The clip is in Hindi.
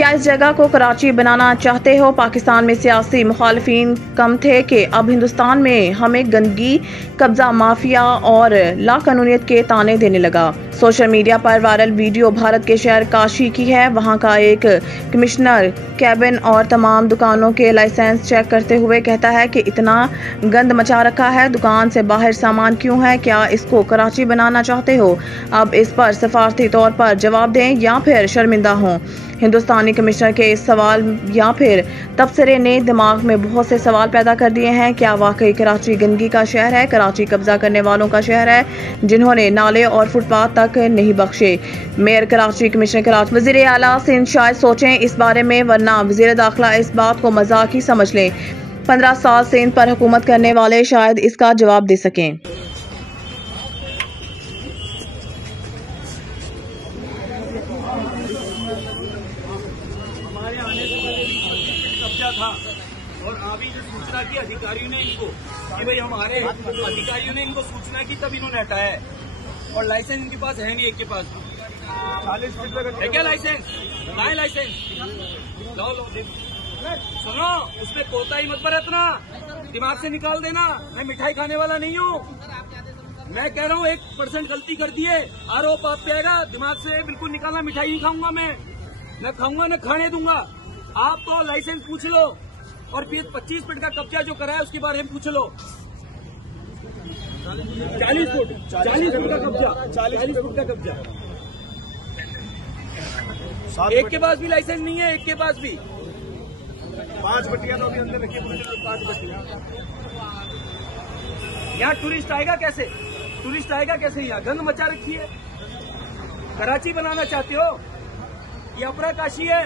क्या इस जगह को कराची बनाना चाहते हो? पाकिस्तान में सियासी मुखालिफिन कम थे कि अब हिंदुस्तान में हमें गंदगी, कब्जा माफिया और लाकानूनियत के ताने देने लगा। सोशल मीडिया पर वायरल वीडियो भारत के शहर काशी की है। वहां का एक कमिश्नर कैबिन और तमाम दुकानों के लाइसेंस चेक करते हुए कहता है कि इतना गंद मचा रखा है, दुकान से बाहर सामान क्यों है? क्या इसको कराची बनाना चाहते हो? अब इस पर सफारती तौर पर जवाब दें या फिर शर्मिंदा हों। हिंदुस्तानी कमिश्नर के इस सवाल या फिर तबसरे ने दिमाग में बहुत से सवाल पैदा कर दिए हैं। क्या वाकई कराची गंदगी का शहर है? कराची कब्जा करने वालों का शहर है जिन्होंने नाले और फुटपाथ तक नहीं बख्शे। मेयर कराची, कमिश्नर कराची, वजीर आला सिंध शायद सोचें इस बारे में, वरना वजीर दाखिला इस बात को मजाक ही समझ लें। 15 साल सिंध पर हुकूमत करने वाले शायद इसका जवाब दे सकें। हमारे आने से पहले कब्जा था और अभी जो सूचना की अधिकारियों ने इनको कि भाई हमारे अधिकारियों ने इनको सूचना की तब इन्होंने हटाया है। और लाइसेंस इनके पास है नहीं, एक के पास 40 फीट है क्या लाइसेंस? कहाँ है लाइसेंस? लो सुनो, उसमें कोताही मत बरतना, दिमाग से निकाल देना। मैं मिठाई खाने वाला नहीं हूँ। मैं कह रहा हूँ 1% गलती कर दिए, आरोप आप पे आएगा। दिमाग से बिल्कुल निकालना। मिठाई नहीं खाऊंगा मैं, न खाऊंगा न खाने दूंगा। आप तो लाइसेंस पूछ लो और फिर 25 फीट का कब्जा जो करा है उसके बारे में पूछ लो। 40 फुट का कब्जा, 40 फुट का कब्जा। एक के पास भी लाइसेंस नहीं है, एक के पास भी 5 बट्टियां तो अभी अंदर रखी, 5 बट्टियां। यहाँ टूरिस्ट आएगा कैसे? टूरिस्ट आएगा कैसे? यहाँ गंद मचा रखी है। कराची बनाना चाहते हो? ये अपरा काशी है।